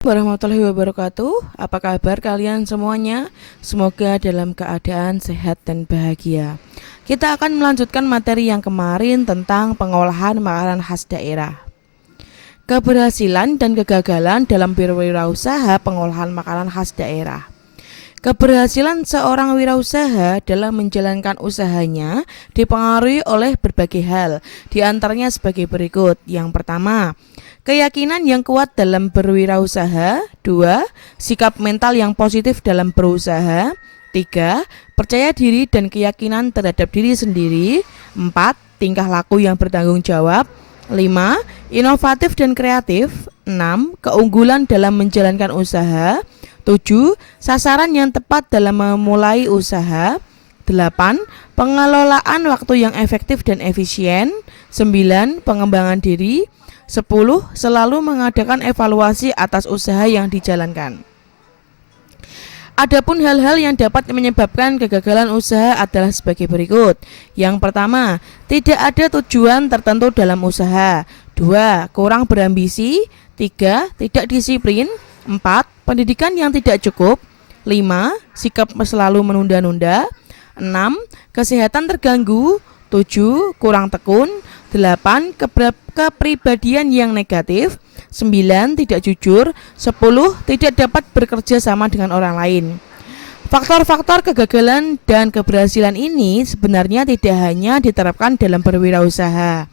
Warahmatullahi wabarakatuh. Apa kabar kalian semuanya? Semoga dalam keadaan sehat dan bahagia. Kita akan melanjutkan materi yang kemarin tentang pengolahan makanan khas daerah. Keberhasilan dan kegagalan dalam berwirausaha pengolahan makanan khas daerah. Keberhasilan seorang wirausaha dalam menjalankan usahanya dipengaruhi oleh berbagai hal, di antaranya sebagai berikut. Yang pertama, keyakinan yang kuat dalam berwirausaha. 2. Sikap mental yang positif dalam berusaha. 3. Percaya diri dan keyakinan terhadap diri sendiri. 4. Tingkah laku yang bertanggung jawab. 5. Inovatif dan kreatif. 6. Keunggulan dalam menjalankan usaha. 7. Sasaran yang tepat dalam memulai usaha. 8. Pengelolaan waktu yang efektif dan efisien. 9. Pengembangan diri. 10. Selalu mengadakan evaluasi atas usaha yang dijalankan. Adapun hal-hal yang dapat menyebabkan kegagalan usaha adalah sebagai berikut. Yang pertama, tidak ada tujuan tertentu dalam usaha. 2. Kurang berambisi. 3. Tidak disiplin. 4. Pendidikan yang tidak cukup. 5. Sikap selalu menunda-nunda. 6. Kesehatan terganggu. 7. Kurang tekun. 8. Kepribadian yang negatif. 9. Tidak jujur. 10. Tidak dapat bekerja sama dengan orang lain. Faktor-faktor kegagalan dan keberhasilan ini sebenarnya tidak hanya diterapkan dalam berwirausaha.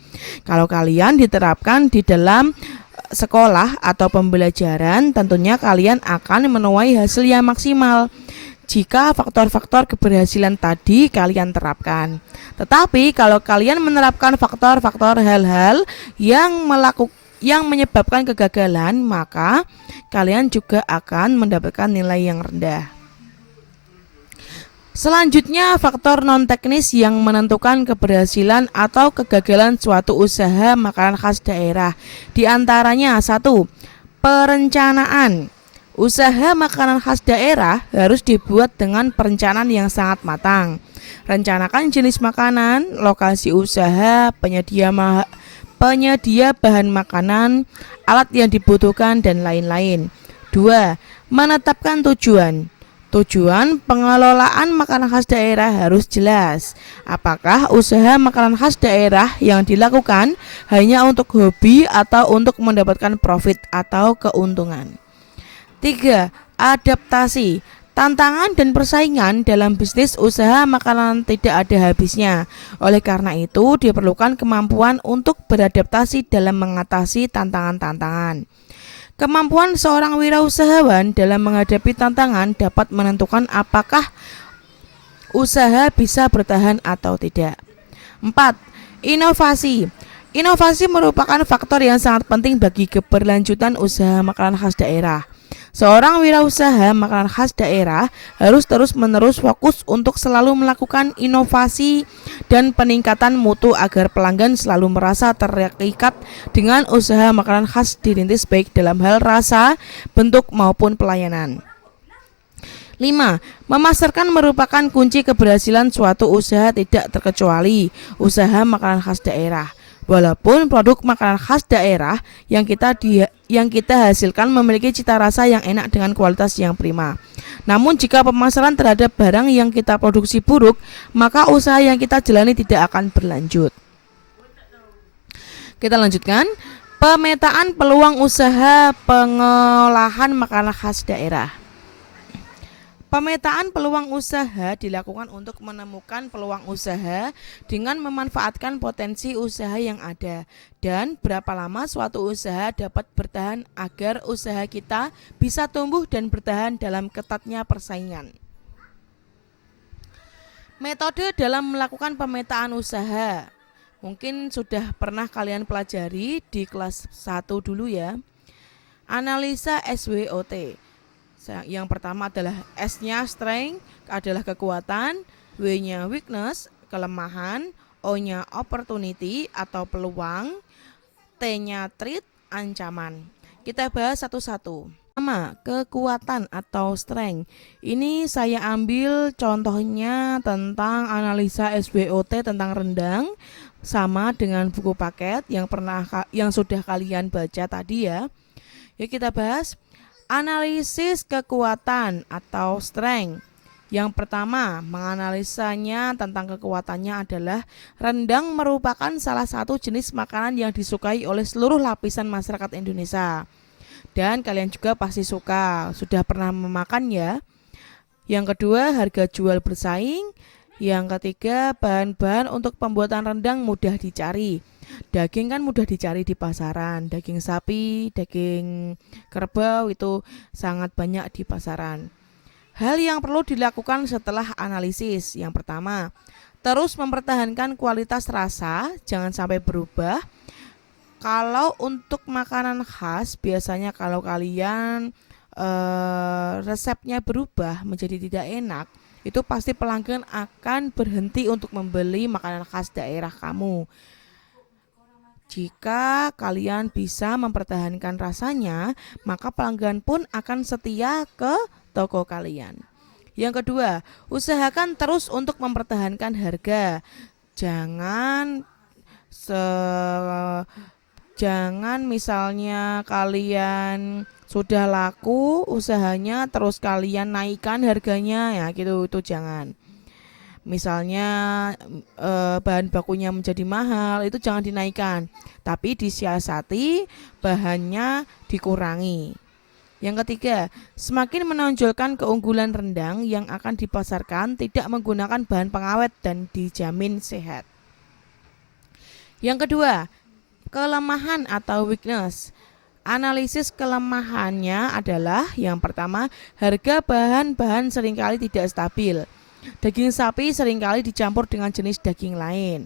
Kalau kalian diterapkan di dalam sekolah atau pembelajaran, tentunya kalian akan menuai hasil yang maksimal jika faktor-faktor keberhasilan tadi kalian terapkan. Tetapi kalau kalian menerapkan faktor-faktor hal-hal yang menyebabkan kegagalan, maka kalian juga akan mendapatkan nilai yang rendah. Selanjutnya, faktor non-teknis yang menentukan keberhasilan atau kegagalan suatu usaha makanan khas daerah. Di antaranya 1. Perencanaan. Usaha makanan khas daerah harus dibuat dengan perencanaan yang sangat matang. Rencanakan jenis makanan, lokasi usaha, penyedia bahan makanan, alat yang dibutuhkan, dan lain-lain. 2. Menetapkan tujuan. Tujuan pengelolaan makanan khas daerah harus jelas. Apakah usaha makanan khas daerah yang dilakukan hanya untuk hobi atau untuk mendapatkan profit atau keuntungan? 3. Adaptasi. Tantangan dan persaingan dalam bisnis usaha makanan tidak ada habisnya. Oleh karena itu, diperlukan kemampuan untuk beradaptasi dalam mengatasi tantangan-tantangan. Kemampuan seorang wirausahawan dalam menghadapi tantangan dapat menentukan apakah usaha bisa bertahan atau tidak. 4. Inovasi. Inovasi merupakan faktor yang sangat penting bagi keberlanjutan usaha makanan khas daerah. Seorang wirausaha makanan khas daerah harus terus-menerus fokus untuk selalu melakukan inovasi dan peningkatan mutu agar pelanggan selalu merasa terikat dengan usaha makanan khas dirintis baik dalam hal rasa, bentuk maupun pelayanan. 5. Memasarkan merupakan kunci keberhasilan suatu usaha tidak terkecuali usaha makanan khas daerah. Walaupun produk makanan khas daerah yang kita hasilkan memiliki cita rasa yang enak dengan kualitas yang prima. Namun jika pemasaran terhadap barang yang kita produksi buruk, maka usaha yang kita jalani tidak akan berlanjut. Kita lanjutkan. Pemetaan peluang usaha pengolahan makanan khas daerah. Pemetaan peluang usaha dilakukan untuk menemukan peluang usaha dengan memanfaatkan potensi usaha yang ada dan berapa lama suatu usaha dapat bertahan agar usaha kita bisa tumbuh dan bertahan dalam ketatnya persaingan. Metode dalam melakukan pemetaan usaha. Mungkin sudah pernah kalian pelajari di kelas 1 dulu ya. Analisa SWOT. Yang pertama adalah S-nya strength, adalah kekuatan, W-nya weakness, kelemahan, O-nya opportunity atau peluang, T-nya threat, ancaman. Kita bahas satu-satu. Pertama, kekuatan atau strength. Ini saya ambil contohnya tentang analisa SWOT tentang rendang sama dengan buku paket yang sudah kalian baca tadi ya. Yuk kita bahas. Analisis kekuatan atau strength. Yang pertama, menganalisanya tentang kekuatannya adalah rendang merupakan salah satu jenis makanan yang disukai oleh seluruh lapisan masyarakat Indonesia. Dan kalian juga pasti suka, sudah pernah memakan ya. Yang kedua, harga jual bersaing. Yang ketiga, bahan-bahan untuk pembuatan rendang mudah dicari. Daging kan mudah dicari di pasaran. Daging sapi, daging kerbau itu sangat banyak di pasaran. Hal yang perlu dilakukan setelah analisis. Yang pertama, terus mempertahankan kualitas rasa, jangan sampai berubah. Kalau untuk makanan khas, biasanya kalau kalian resepnya berubah menjadi tidak enak, itu pasti pelanggan akan berhenti untuk membeli makanan khas daerah kamu. Jika kalian bisa mempertahankan rasanya, maka pelanggan pun akan setia ke toko kalian. Yang kedua, usahakan terus untuk mempertahankan harga. Jangan jangan misalnya kalian sudah laku usahanya terus kalian naikkan harganya ya gitu, itu jangan. Misalnya bahan bakunya menjadi mahal, itu jangan dinaikkan, tapi disiasati bahannya dikurangi. Yang ketiga, semakin menonjolkan keunggulan rendang yang akan dipasarkan tidak menggunakan bahan pengawet dan dijamin sehat. Yang kedua, kelemahan atau weakness. Analisis kelemahannya adalah yang pertama, harga bahan-bahan seringkali tidak stabil. Daging sapi seringkali dicampur dengan jenis daging lain.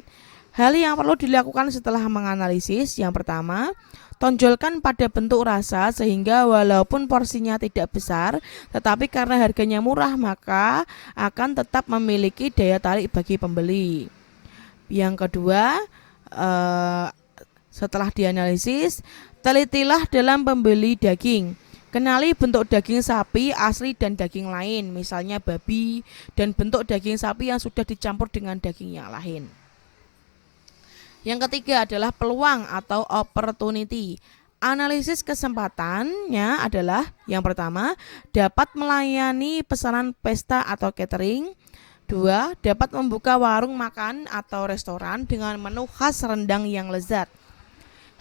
Hal yang perlu dilakukan setelah menganalisis, yang pertama, tonjolkan pada bentuk rasa sehingga walaupun porsinya tidak besar, tetapi karena harganya murah maka akan tetap memiliki daya tarik bagi pembeli. Yang kedua, setelah dianalisis, telitilah dalam membeli daging. Kenali bentuk daging sapi asli dan daging lain, misalnya babi, dan bentuk daging sapi yang sudah dicampur dengan daging yang lain. Yang ketiga adalah peluang atau opportunity. Analisis kesempatannya adalah yang pertama, dapat melayani pesanan pesta atau catering. Dua, dapat membuka warung makan atau restoran dengan menu khas rendang yang lezat.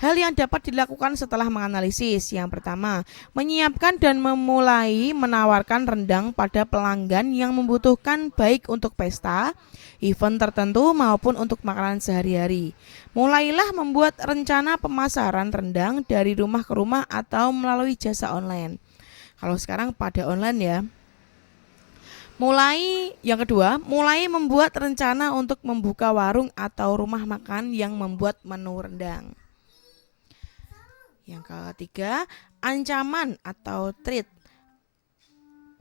Hal yang dapat dilakukan setelah menganalisis, yang pertama, menyiapkan dan memulai menawarkan rendang pada pelanggan yang membutuhkan baik untuk pesta, event tertentu maupun untuk makanan sehari-hari. Mulailah membuat rencana pemasaran rendang dari rumah ke rumah atau melalui jasa online. Kalau sekarang pada online ya. Yang kedua, mulai membuat rencana untuk membuka warung atau rumah makan yang membuat menu rendang. Yang ketiga, ancaman atau threat.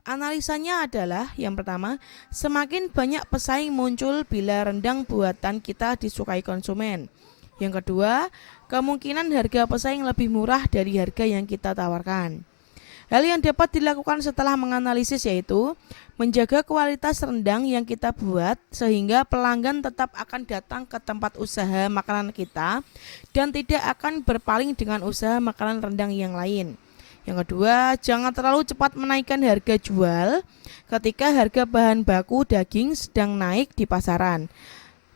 Analisanya adalah yang pertama, semakin banyak pesaing muncul bila rendang buatan kita disukai konsumen. Yang kedua, kemungkinan harga pesaing lebih murah dari harga yang kita tawarkan. Hal yang dapat dilakukan setelah menganalisis yaitu menjaga kualitas rendang yang kita buat sehingga pelanggan tetap akan datang ke tempat usaha makanan kita dan tidak akan berpaling dengan usaha makanan rendang yang lain. Yang kedua, jangan terlalu cepat menaikkan harga jual ketika harga bahan baku daging sedang naik di pasaran.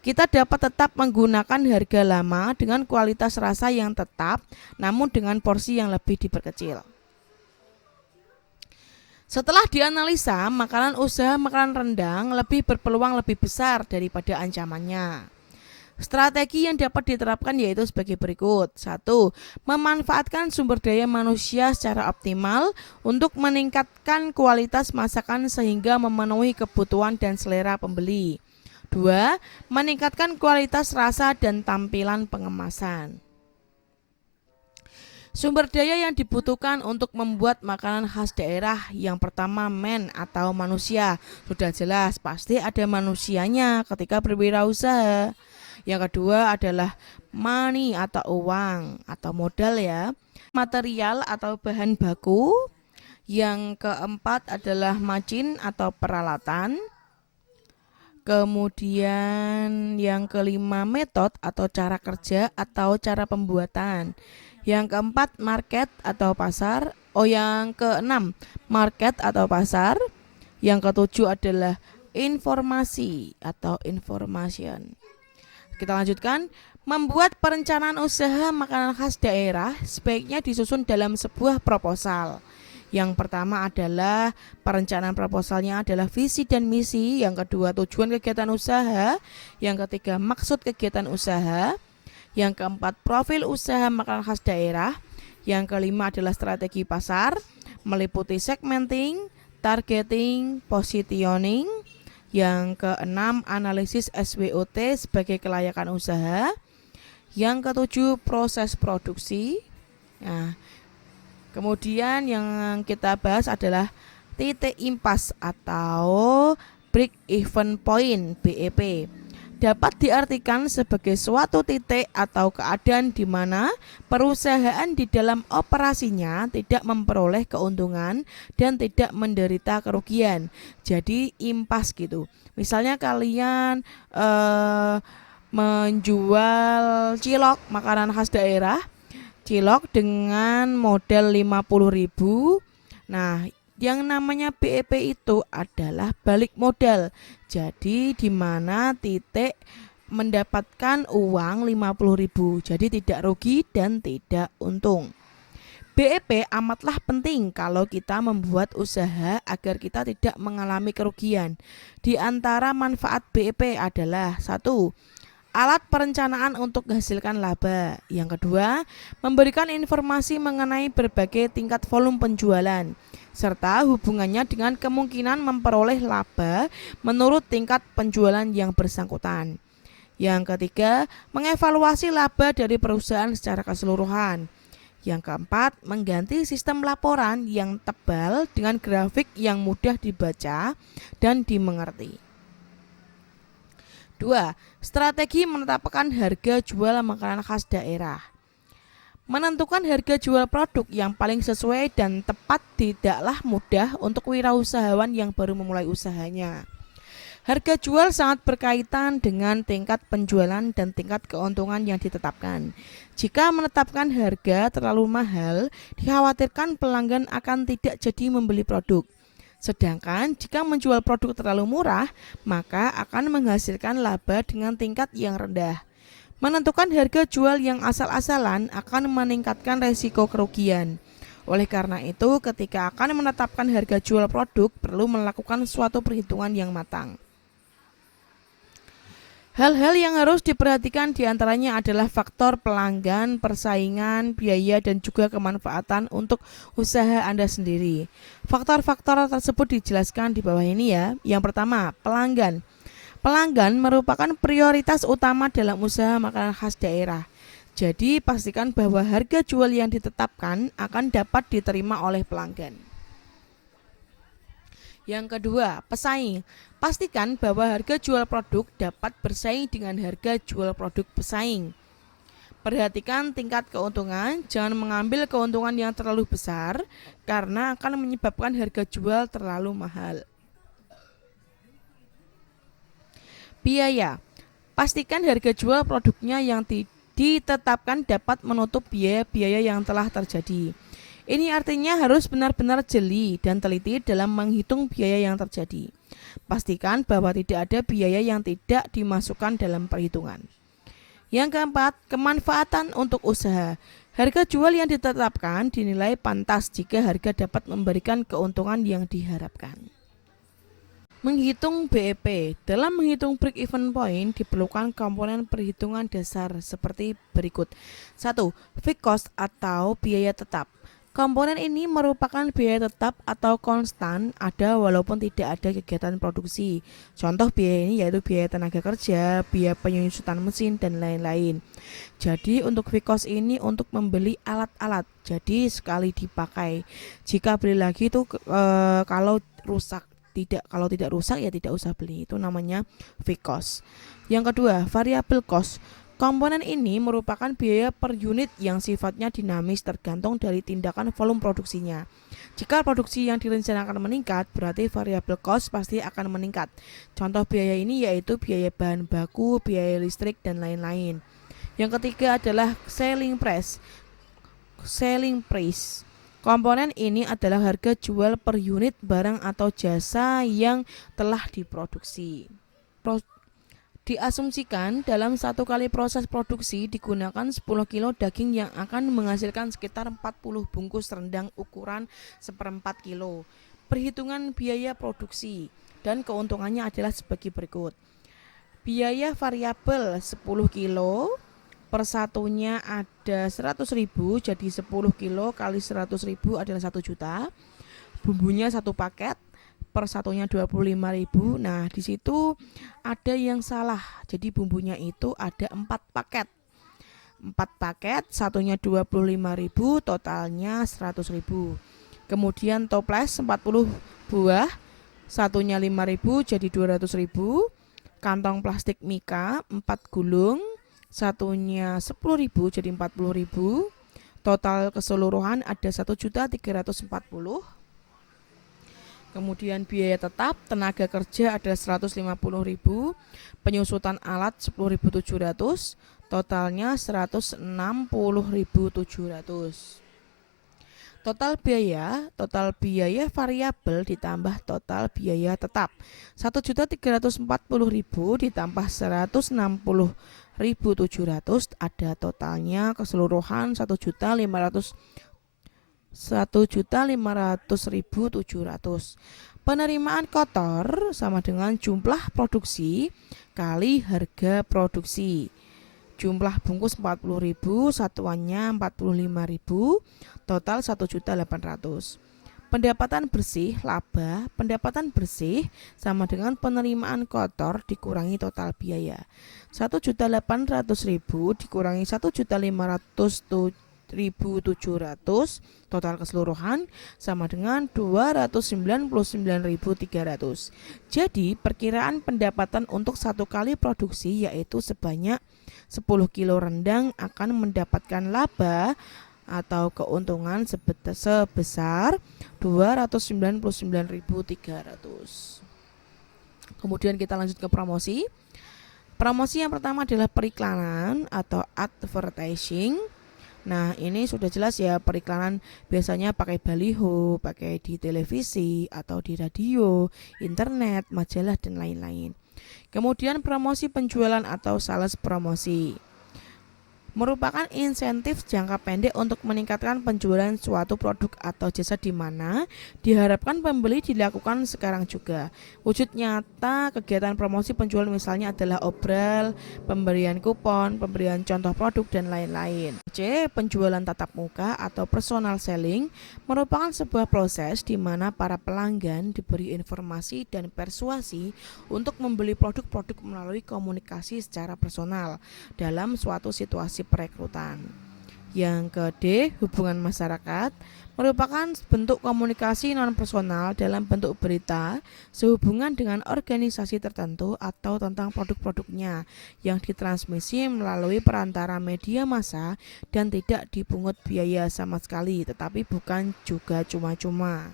Kita dapat tetap menggunakan harga lama dengan kualitas rasa yang tetap namun dengan porsi yang lebih diperkecil. Setelah dianalisa, usaha makanan rendang lebih berpeluang lebih besar daripada ancamannya. Strategi yang dapat diterapkan yaitu sebagai berikut. 1. Memanfaatkan sumber daya manusia secara optimal untuk meningkatkan kualitas masakan sehingga memenuhi kebutuhan dan selera pembeli. 2. Meningkatkan kualitas rasa dan tampilan pengemasan. Sumber daya yang dibutuhkan untuk membuat makanan khas daerah, yang pertama atau manusia. Sudah jelas pasti ada manusianya ketika berwirausaha. Yang kedua adalah money atau uang atau modal ya. Material atau bahan baku. Yang keempat adalah macin atau peralatan. Kemudian yang kelima metode atau cara kerja atau cara pembuatan. Yang keempat market atau pasar. yang keenam, market atau pasar. Yang ketujuh adalah informasi atau information. Kita lanjutkan. Membuat perencanaan usaha makanan khas daerah sebaiknya disusun dalam sebuah proposal. Yang pertama adalah perencanaan proposalnya adalah visi dan misi. Yang kedua tujuan kegiatan usaha. Yang ketiga maksud kegiatan usaha. Yang keempat profil usaha makanan khas daerah. Yang kelima adalah strategi pasar, meliputi segmenting, targeting, positioning. Yang keenam analisis SWOT sebagai kelayakan usaha. Yang ketujuh proses produksi. Nah, kemudian yang kita bahas adalah titik impas atau break even point (BEP). Dapat diartikan sebagai suatu titik atau keadaan di mana perusahaan di dalam operasinya tidak memperoleh keuntungan dan tidak menderita kerugian. Jadi impas gitu. Misalnya kalian menjual cilok makanan khas daerah, cilok dengan modal 50.000. Nah, yang namanya BEP itu adalah balik modal. Jadi di mana titik mendapatkan uang 50.000. Jadi tidak rugi dan tidak untung. BEP amatlah penting kalau kita membuat usaha agar kita tidak mengalami kerugian. Di antara manfaat BEP adalah 1. Alat perencanaan untuk menghasilkan laba. Yang kedua, memberikan informasi mengenai berbagai tingkat volume penjualan serta hubungannya dengan kemungkinan memperoleh laba menurut tingkat penjualan yang bersangkutan. Yang ketiga, mengevaluasi laba dari perusahaan secara keseluruhan. Yang keempat, mengganti sistem laporan yang tebal dengan grafik yang mudah dibaca dan dimengerti. 2. Strategi menetapkan harga jual makanan khas daerah. Menentukan harga jual produk yang paling sesuai dan tepat tidaklah mudah untuk wirausahawan yang baru memulai usahanya. Harga jual sangat berkaitan dengan tingkat penjualan dan tingkat keuntungan yang ditetapkan. Jika menetapkan harga terlalu mahal, dikhawatirkan pelanggan akan tidak jadi membeli produk. Sedangkan jika menjual produk terlalu murah, maka akan menghasilkan laba dengan tingkat yang rendah. Menentukan harga jual yang asal-asalan akan meningkatkan resiko kerugian. Oleh karena itu, ketika akan menetapkan harga jual produk, perlu melakukan suatu perhitungan yang matang. Hal-hal yang harus diperhatikan diantaranya adalah faktor pelanggan, persaingan, biaya, dan juga kemanfaatan untuk usaha Anda sendiri. Faktor-faktor tersebut dijelaskan di bawah ini ya. Yang pertama, pelanggan. Pelanggan merupakan prioritas utama dalam usaha makanan khas daerah. Jadi pastikan bahwa harga jual yang ditetapkan akan dapat diterima oleh pelanggan. Yang kedua, pesaing. Pastikan bahwa harga jual produk dapat bersaing dengan harga jual produk pesaing. Perhatikan tingkat keuntungan, jangan mengambil keuntungan yang terlalu besar karena akan menyebabkan harga jual terlalu mahal. Biaya. Pastikan harga jual produknya yang ditetapkan dapat menutup biaya-biaya yang telah terjadi. Ini artinya harus benar-benar jeli dan teliti dalam menghitung biaya yang terjadi. Pastikan bahwa tidak ada biaya yang tidak dimasukkan dalam perhitungan. Yang keempat, kemanfaatan untuk usaha. Harga jual yang ditetapkan dinilai pantas jika harga dapat memberikan keuntungan yang diharapkan. Menghitung BEP. Dalam menghitung break-even point diperlukan komponen perhitungan dasar seperti berikut. 1. Fixed cost atau biaya tetap. Komponen ini merupakan biaya tetap atau konstan ada walaupun tidak ada kegiatan produksi. Contoh biaya ini yaitu biaya tenaga kerja, biaya penyusutan mesin, dan lain-lain. Jadi untuk fixed cost ini untuk membeli alat-alat, jadi sekali dipakai. Jika beli lagi itu kalau tidak rusak ya tidak usah beli. Itu namanya fixed cost. Yang kedua, variable cost. Komponen ini merupakan biaya per unit yang sifatnya dinamis tergantung dari tindakan volume produksinya. Jika produksi yang direncanakan meningkat, berarti variable cost pasti akan meningkat. Contoh biaya ini yaitu biaya bahan baku, biaya listrik, dan lain-lain. Yang ketiga adalah selling price. Komponen ini adalah harga jual per unit barang atau jasa yang telah diproduksi. Diasumsikan dalam satu kali proses produksi digunakan 10 kilo daging yang akan menghasilkan sekitar 40 bungkus rendang ukuran 1/4 kilo. Perhitungan biaya produksi dan keuntungannya adalah sebagai berikut. Biaya variabel 10 kilo per satunya ada 100.000, jadi 10 kilo kali 100.000 adalah 1 juta. Bumbunya satu paket per satunya 25.000. Nah, di situ ada yang salah. Jadi bumbunya itu ada 4 paket. 4 paket, satunya 25.000, totalnya 100.000. Kemudian toples 40 buah, satunya 5.000 jadi 200.000. Kantong plastik Mika 4 gulung, satunya 10.000 jadi 40.000. Total keseluruhan ada 1.340.000. Kemudian biaya tetap tenaga kerja ada 150.000, penyusutan alat 10.700, totalnya 160.700. Total biaya variabel ditambah total biaya tetap 1.340.000 ditambah 160.700 ada totalnya keseluruhan 1.500.700. Penerimaan kotor sama dengan jumlah produksi kali harga produksi. Jumlah bungkus 40.000, satuannya 45.000, total 1.800.000. Pendapatan bersih laba, pendapatan bersih sama dengan penerimaan kotor dikurangi total biaya. 1.800.000 dikurangi 1.500.700, total keseluruhan sama dengan 299.300. Jadi perkiraan pendapatan untuk satu kali produksi yaitu sebanyak 10 kilo rendang akan mendapatkan laba atau keuntungan sebesar 299.300. Kemudian kita lanjut ke promosi. Promosi yang pertama adalah periklanan atau advertising. Nah, ini sudah jelas ya, periklanan biasanya pakai baliho, pakai di televisi atau di radio, internet, majalah dan lain-lain. Kemudian promosi penjualan atau sales promosi merupakan insentif jangka pendek untuk meningkatkan penjualan suatu produk atau jasa di mana diharapkan pembeli dilakukan sekarang juga. Wujud nyata kegiatan promosi penjualan misalnya adalah obral, pemberian kupon, pemberian contoh produk dan lain-lain. C. Penjualan tatap muka atau personal selling merupakan sebuah proses di mana para pelanggan diberi informasi dan persuasi untuk membeli produk-produk melalui komunikasi secara personal dalam suatu situasi perekrutan. Yang ke D, hubungan masyarakat merupakan bentuk komunikasi non-personal dalam bentuk berita sehubungan dengan organisasi tertentu atau tentang produk-produknya yang ditransmisi melalui perantara media massa dan tidak dipungut biaya sama sekali, tetapi bukan juga cuma-cuma.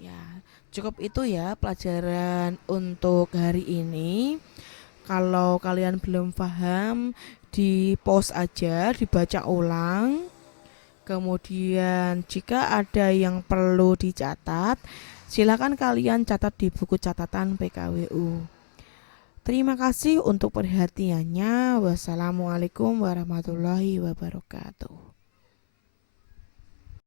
Ya, cukup itu ya pelajaran untuk hari ini. Kalau kalian belum paham, di pause aja, dibaca ulang. Kemudian jika ada yang perlu dicatat, silakan kalian catat di buku catatan PKWU. Terima kasih untuk perhatiannya. Wassalamualaikum warahmatullahi wabarakatuh.